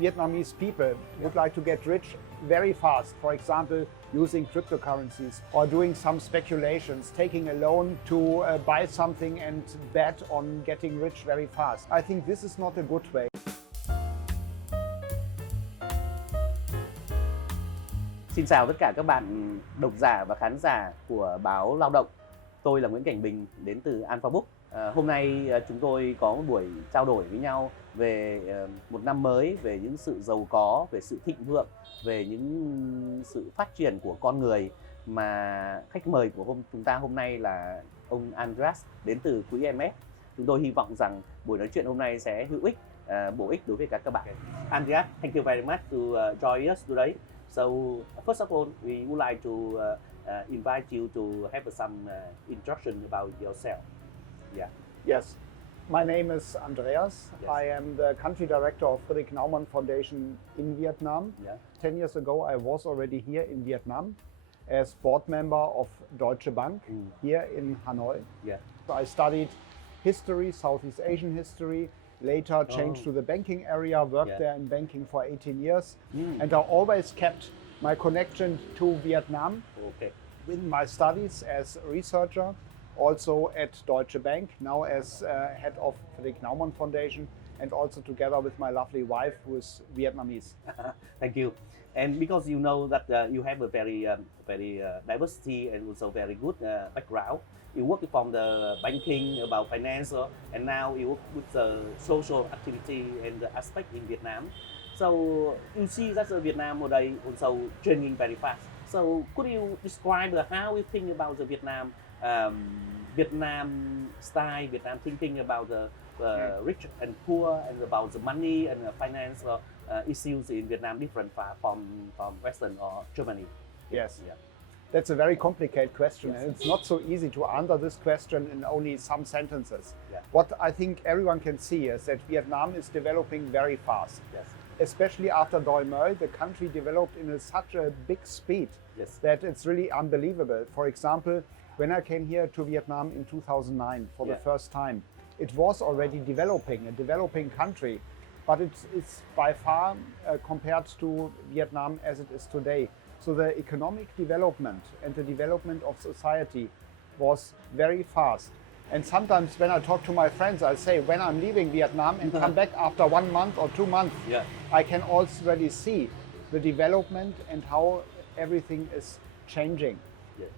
Vietnamese people would like to get rich very fast. For example, using cryptocurrencies or doing some speculations, taking a loan to buy something and bet on getting rich very fast. I think this is not a good way. Xin chào tất cả các bạn độc giả và khán giả của báo Lao Động. Tôi là Nguyễn Cảnh Bình đến từ Alpha Book. Hôm nay chúng tôi có một buổi trao đổi với nhau về một năm mới, về những sự giàu có, về sự thịnh vượng, về những sự phát triển của con người. Mà khách mời của chúng ta hôm nay là ông Andreas đến từ quỹ IMF. Chúng tôi hy vọng rằng buổi nói chuyện hôm nay sẽ hữu ích, bổ ích đối với các bạn. Andreas, thank you very much to join us today. So first of all, we would like to invite you to have some introduction about yourself. Yeah. Yes, my name is Andreas. Yes. I am the country director of Friedrich Naumann Foundation in Vietnam. Yeah. 10 years ago, I was already here in Vietnam as board member of Deutsche Bank here in Hanoi. Yeah. So I studied history, Southeast Asian history, later changed to the banking area, worked there in banking for 18 years. And I always kept my connection to Vietnam with my studies as a researcher, also at Deutsche Bank, now as head of Friedrich Naumann Foundation, and also together with my lovely wife who is Vietnamese. Thank you. And because you know that you have a very diversity and also very good background, you work from the banking about finance, and now you work with the social activity and the aspect in Vietnam. So you see that Vietnam today also changing very fast. So could you describe how you think about the Vietnam style, Vietnam thinking about the rich and poor, and about the money and the finance issues in Vietnam different from Western or Germany? Yes. Yeah. That's a very complicated question, and it's not so easy to answer this question in only some sentences. Yeah. What I think everyone can see is that Vietnam is developing very fast. Yes. Especially after Doi Moi, the country developed in such a big speed that it's really unbelievable. For example, when I came here to Vietnam in 2009 for the first time, it was already developing, a developing country, but it's by far compared to Vietnam as it is today. So the economic development and the development of society was very fast. And sometimes when I talk to my friends, I say when I'm leaving Vietnam and come back after 1 month or 2 months, I can already see the development and how everything is changing.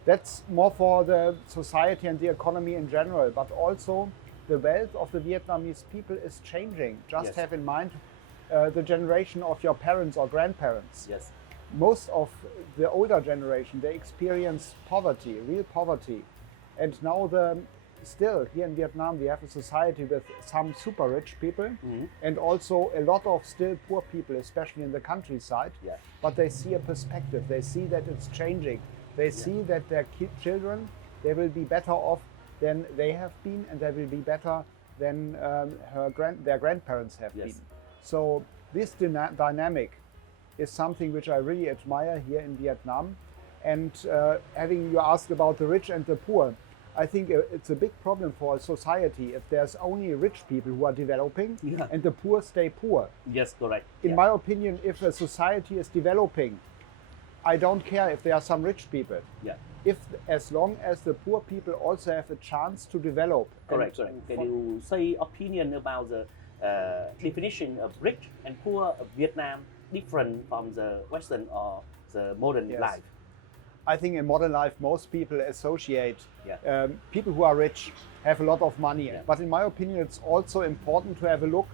That's more for the society and the economy in general, but also the wealth of the Vietnamese people is changing. Just have in mind the generation of your parents or grandparents. Yes. Most of the older generation, they experience poverty, real poverty. And now still here in Vietnam, we have a society with some super rich people and also a lot of still poor people, especially in the countryside. Yeah. But they see a perspective. They see that it's changing. They see that their children, they will be better off than they have been, and they will be better than their grandparents have been. So this dynamic is something which I really admire here in Vietnam. And having you asked about the rich and the poor, I think it's a big problem for a society if there's only rich people who are developing and the poor stay poor. Yes, correct. In my opinion, if a society is developing, I don't care if there are some rich people. Yeah. As long as the poor people also have a chance to develop. Correct. Can you say opinion about the definition of rich and poor of Vietnam different from the Western or the modern life? I think in modern life, most people associate people who are rich have a lot of money. But in my opinion, it's also important to have a look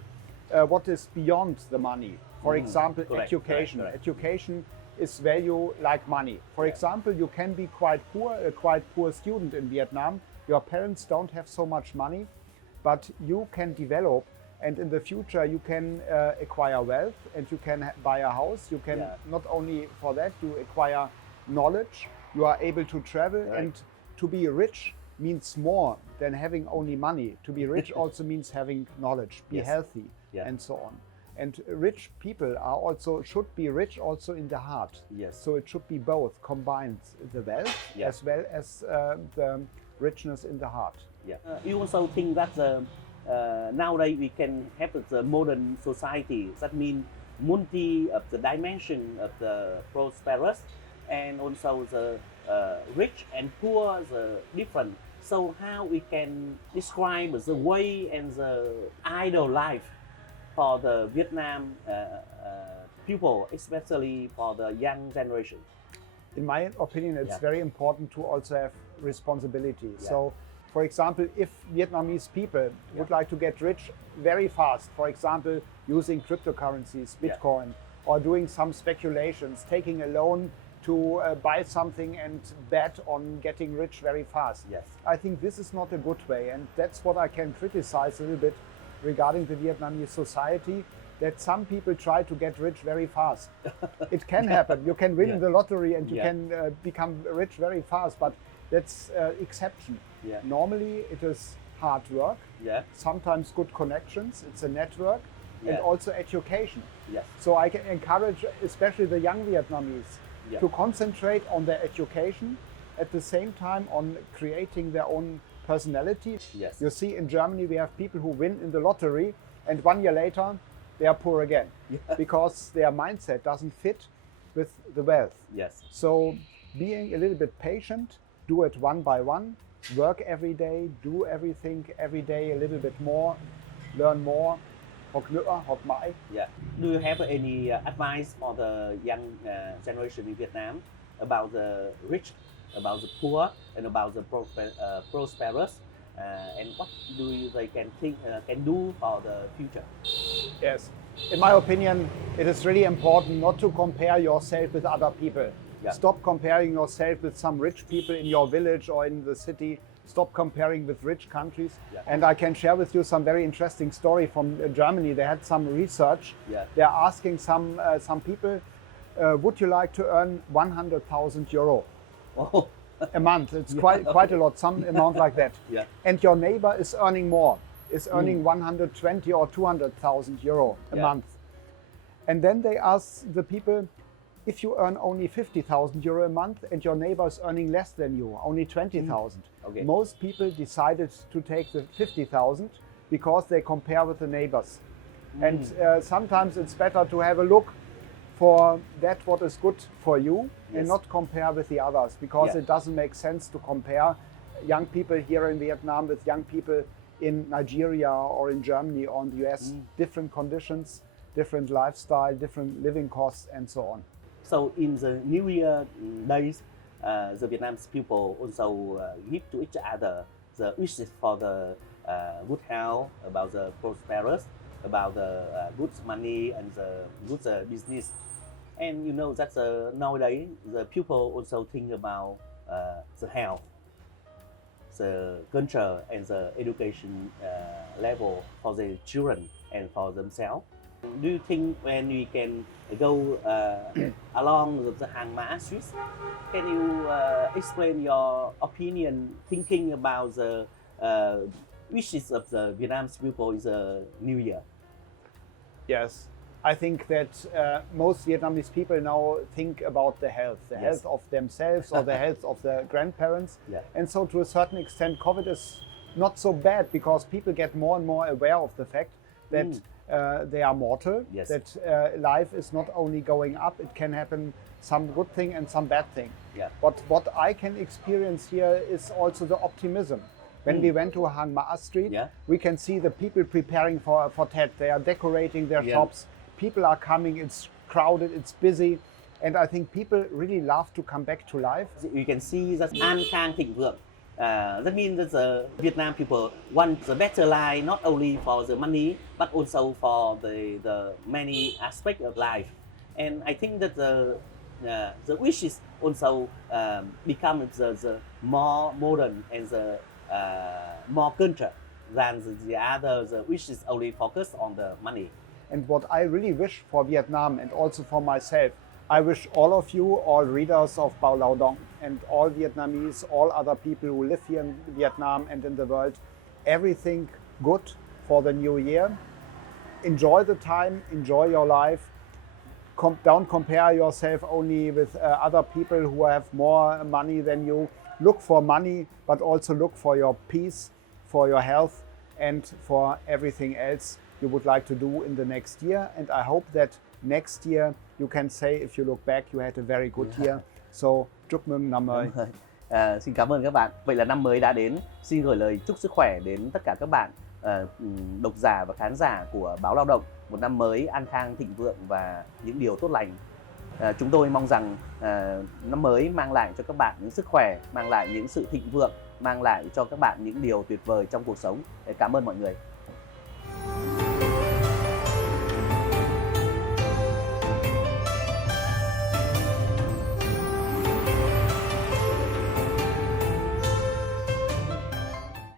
what is beyond the money. For example, education. Education is value like money. For example, you can be quite poor student in Vietnam. Your parents don't have so much money, but you can develop, and in the future you can acquire wealth, and you can buy a house. You can not only for that, you acquire knowledge, you are able to travel, and to be rich means more than having only money. To be rich also means having knowledge, be healthy, and so on. And rich people should be rich also in the heart. So it should be both combined, the wealth as well as the richness in the heart. You also think that nowadays we can have the modern society. That means multi of the dimension of the prosperous, and also the rich and poor, the different. So how we can describe the way and the ideal life for the Vietnam people, especially for the young generation? In my opinion, it's very important to also have responsibility. Yeah. So, for example, if Vietnamese people would like to get rich very fast, for example, using cryptocurrencies, Bitcoin, or doing some speculations, taking a loan to buy something and bet on getting rich very fast. Yes. I think this is not a good way, and that's what I can criticize a little bit regarding the Vietnamese society, that some people try to get rich very fast. It can happen. You can win the lottery and you can become rich very fast, but that's exception. Yeah. Normally it is hard work, sometimes good connections, it's a network, and also education. Yes. So I can encourage especially the young Vietnamese to concentrate on their education, at the same time on creating their own personality. Yes. You see, in Germany we have people who win in the lottery and 1 year later they are poor again because their mindset doesn't fit with the wealth. Yes. So being a little bit patient, do it one by one, work every day, do everything every day a little bit more, learn more. Học nữa, học mãi. Yeah. Do you have any advice for the young generation in Vietnam about the rich, about the poor, and about the prosperous, and what they can think can do for the future? Yes. In my opinion, it is really important not to compare yourself with other people. Yeah. Stop comparing yourself with some rich people in your village or in the city. Stop comparing with rich countries. Yeah. And I can share with you some very interesting story from Germany. They had some research. Yeah. They're asking some people, would you like to earn 100,000 euro Oh. a month? It's quite a lot, some amount like that. Yeah. And your neighbor is earning more, is earning 120 or 200,000 euro a month. And then they ask the people, if you earn only 50,000 euro a month and your neighbor is earning less than you, only 20,000. Okay. Most people decided to take the 50,000 because they compare with the neighbors. And sometimes it's better to have a look for that what is good for you and not compare with the others, because it doesn't make sense to compare young people here in Vietnam with young people in Nigeria or in Germany or in the US. Different conditions, different lifestyle, different living costs and so on. So in the New Year days, the Vietnamese people also give to each other the wishes for the good health, about the prosperous, about the good money and the good business. And you know that nowadays the people also think about the health, the culture and the education level for the children and for themselves. Do you think when we can go along with the Hàng Mã Swiss, can you explain your opinion, thinking about the wishes of the Vietnamese people in the New Year? Yes, I think that most Vietnamese people now think about the health of themselves or the health of their grandparents. And so to a certain extent, COVID is not so bad because people get more and more aware of the fact that they are mortal, that life is not only going up, it can happen some good thing and some bad thing. But what I can experience here is also the optimism. When we went to Hàng Mã Street, we can see the people preparing for TED. They are decorating their shops. People are coming, it's crowded, it's busy. And I think people really love to come back to life. You can see that an khang thịnh vượng. That means that the Vietnam people want the better life, not only for the money, but also for the many aspects of life. And I think that the wishes also become the more modern and the more culture than the other. The wishes only focus on the money. And what I really wish for Vietnam and also for myself, I wish all of you, all readers of Báo Lao Động and all Vietnamese, all other people who live here in Vietnam and in the world, everything good for the new year. Enjoy the time, enjoy your life. Don't compare yourself only with other people who have more money than you. Look for money, but also look for your peace, for your health, and for everything else you would like to do in the next year. And I hope that next year you can say if you look back you had a very good year. So chúc mừng năm mới. Xin cảm ơn các bạn. Vậy là năm mới đã đến. Xin gửi lời chúc sức khỏe đến tất cả các bạn độc giả và khán giả của Báo Lao Động. Một năm mới an khang, thịnh vượng và những điều tốt lành. Chúng tôi mong rằng năm mới mang lại cho các bạn những sức khỏe, mang lại những sự thịnh vượng, mang lại cho các bạn những điều tuyệt vời trong cuộc sống. Cảm ơn mọi người.